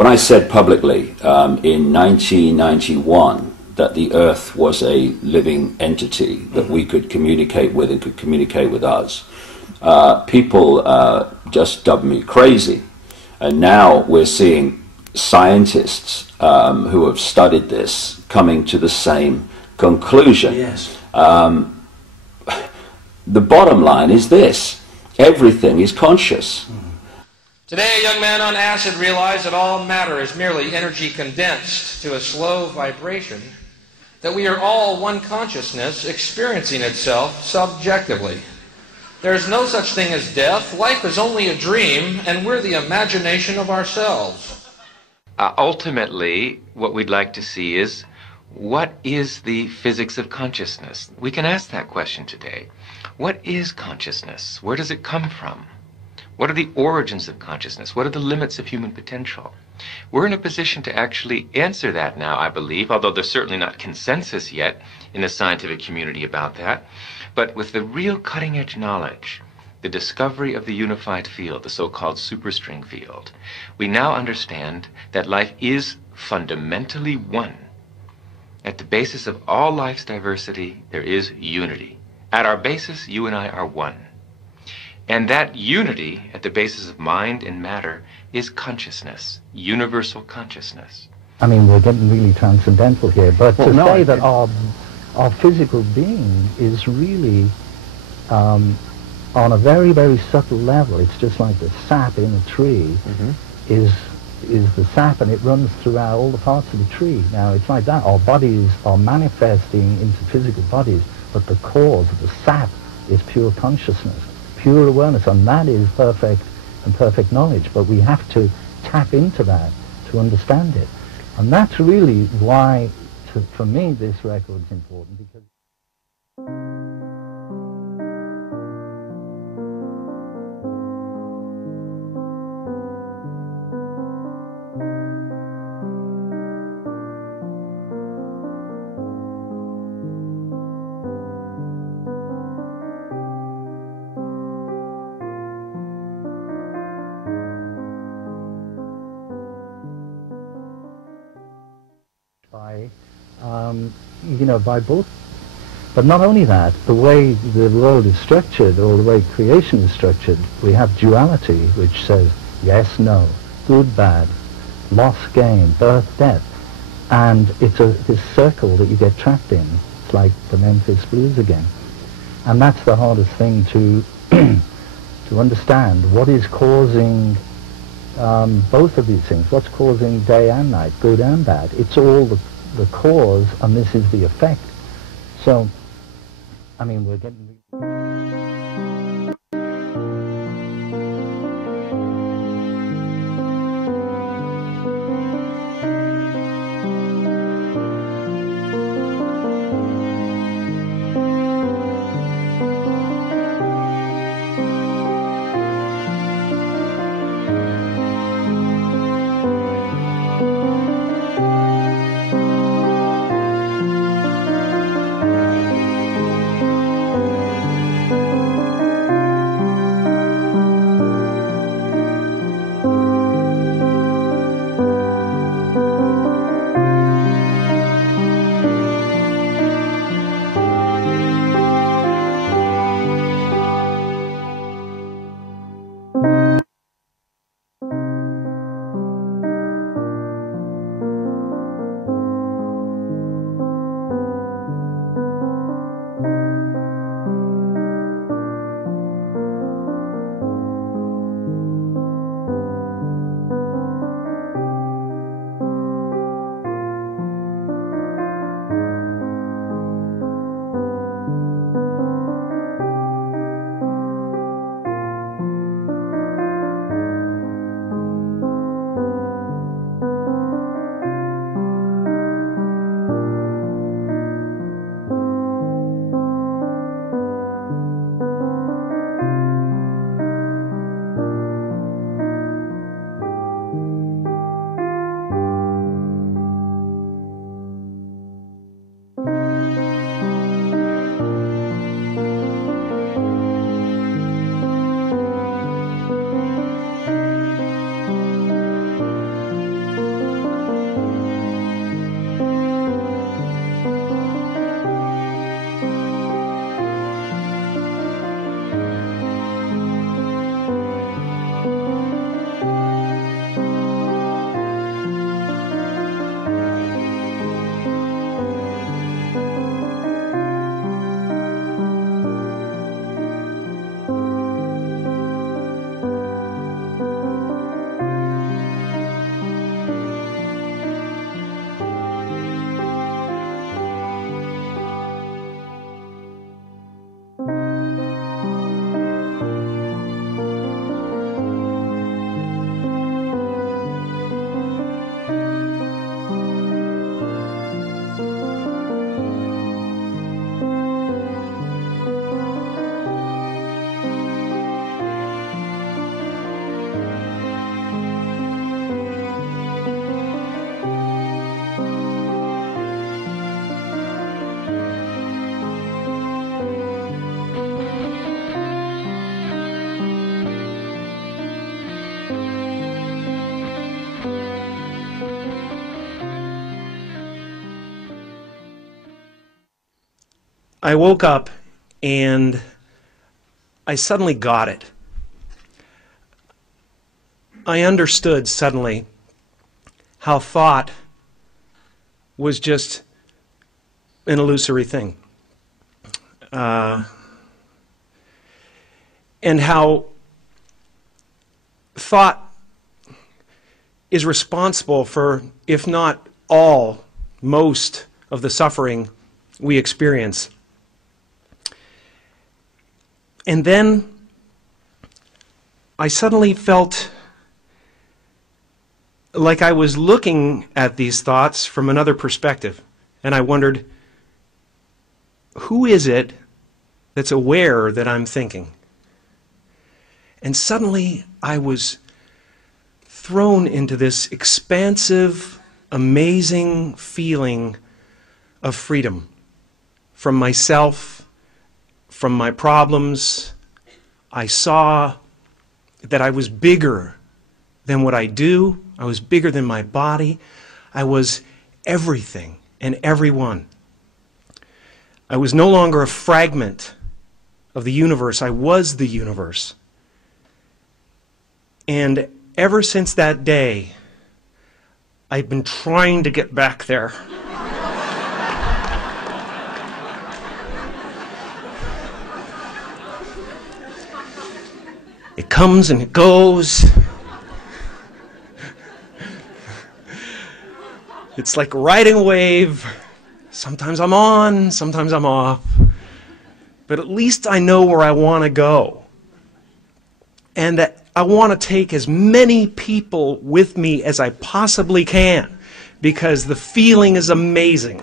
when I said publicly in 1991 that the Earth was a living entity that we could communicate with and could communicate with us, people just dubbed me crazy. And now we're seeing scientists who have studied this coming to the same conclusion. Yes. The bottom line is this: everything is conscious. Today, a young man on acid realized that all matter is merely energy condensed to a slow vibration, that we are all one consciousness experiencing itself subjectively. There is no such thing as death. Life is only a dream, and we're the imagination of ourselves. Ultimately, what we'd like to see is, what is the physics of consciousness? We can ask that question today. What is consciousness? Where does it come from? What are the origins of consciousness? What are the limits of human potential? We're in a position to actually answer that now, I believe, although there's certainly not consensus yet in the scientific community about that. But with the real cutting-edge knowledge, the discovery of the unified field, the so-called superstring field, we now understand that life is fundamentally one. At the basis of all life's diversity, there is unity. At our basis, you and I are one. And that unity, at the basis of mind and matter, is consciousness, universal consciousness. I mean, we're getting really transcendental here, but to say that our physical being is really on a very, very subtle level. It's just like the sap in a tree is the sap, and it runs throughout all the parts of the tree. Now, it's like that. Our bodies are manifesting into physical bodies, but the cause, the sap, is pure consciousness, pure awareness, and that is perfect and perfect knowledge. But we have to tap into that to understand it. And that's really why, for me, this record is important, because by both. But not only that, the way the world is structured, or the way creation is structured, we have duality, which says yes, no, good, bad, loss, gain, birth, death. And it's this circle that you get trapped in. It's like the Memphis Blues again. And that's the hardest thing to to understand. What is causing both of these things? What's causing day and night, good and bad? It's all the cause, and this is the effect. So, I mean, we're getting... I woke up and I suddenly got it. I understood suddenly how thought was just an illusory thing. And how thought is responsible for, if not all, most of the suffering we experience. And then I suddenly felt like I was looking at these thoughts from another perspective. And I wondered, who is it that's aware that I'm thinking? And suddenly I was thrown into this expansive, amazing feeling of freedom from myself, from my problems. I saw that I was bigger than what I do. I was bigger than my body. I was everything and everyone. I was no longer a fragment of the universe. I was the universe. And ever since that day, I've been trying to get back there. It comes and it goes. It's like riding a wave. Sometimes I'm on, sometimes I'm off. But at least I know where I want to go. And that I want to take as many people with me as I possibly can, because the feeling is amazing.